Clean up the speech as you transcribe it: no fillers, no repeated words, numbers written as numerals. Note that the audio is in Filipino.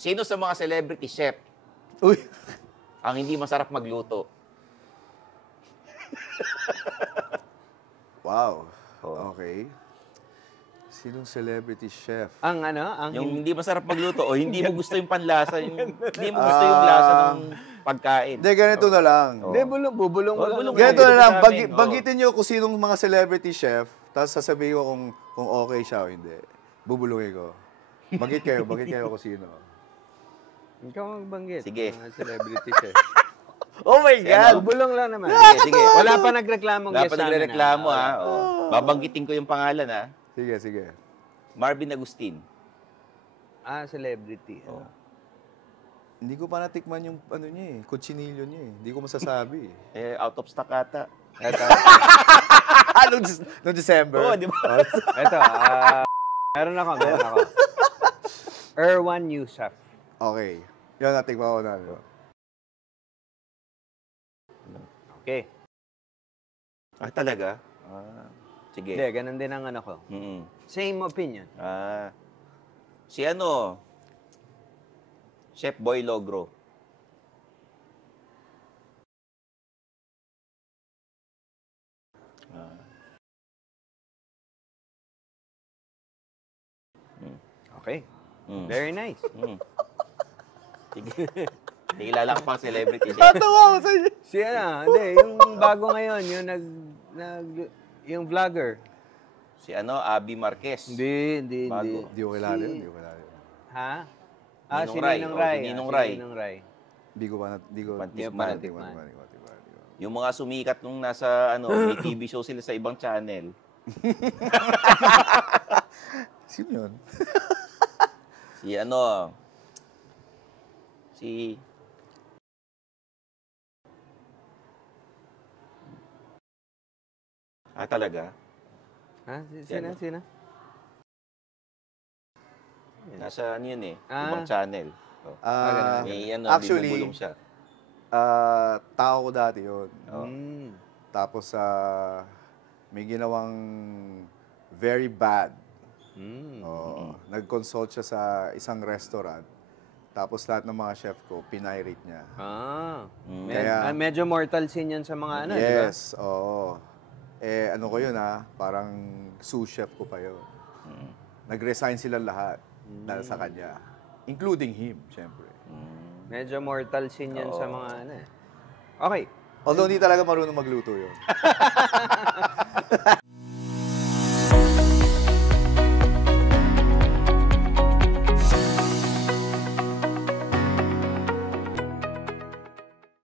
Sino sa mga celebrity chef Uy! ang hindi masarap magluto? Wow. Oh. Okay. Sinong celebrity chef? Ang ano? Ang Yung hindi masarap magluto o hindi mo gusto yung panlasa, hindi mo gusto yung lasa ng pagkain. Hindi, ganito na lang. Hindi, bubulong mo lang. Ganito na lang. Sa amin, Banggitin nyo kung sinong mga celebrity chef, tapos sasabihin ko kung okay siya o hindi. Bubulungin ko. Banggit kayo kung sino. Ikaw magbanggit. Sige. Mga celebrity chef. Oh my God! Bubulong lang naman. Sige. Wala pa nagreklamong Wala guest pa sa amin, nagre-reklamo, ha? Oh. Babanggitin ko yung pangalan, ha? Sige. Marvin Agustin. Celebrity. Oh. Hindi ko pa natikman yung ano niya kutsinilyo niya eh. Hindi ko masasabi eh. Out of stock ata. Noong December. Oo, di ba? Ito, meron ako. Erwan Yusuf. Okay. Yan, natikman ko na. Okay. Talaga? Sige. Hindi, ganun din ang ano ko. Same opinion. Si Chef Boy Logro. Okay. Very nice. Sige. Nakilala ko pang celebrity chef. Tatawa ko sa inyo. Hindi, yung bago ngayon, yung vlogger. Si Abby Marquez. Hindi. Bago. Hindi ko kilala yun. Ha? Ninong Si Ray. Ninong Oh, Ray. si Ninong Ray. Hindi ko Pantikman. Pantikman. Yung mga sumikat nung nasa may TV show sila sa ibang channel. Sino yun? Si talaga? Ha? Sino? Nasa yun eh. Ibang channel. Oh. May actually, binubulong siya. Tao ko dati yun. Tapos, may ginawang very bad. Nag-consult siya sa isang restaurant. Tapos lahat ng mga chef ko, pinirate niya. Kaya, medyo mortal sin yan sa mga ano, di ba? Yes, oo. Ano ko yun parang sous chef ko pa yun. Nag-resign silang lahat dahil sa kanya. Including him, syempre. Medyo mortal sin yan sa mga ano. Okay. Although hindi talaga marunong magluto yun.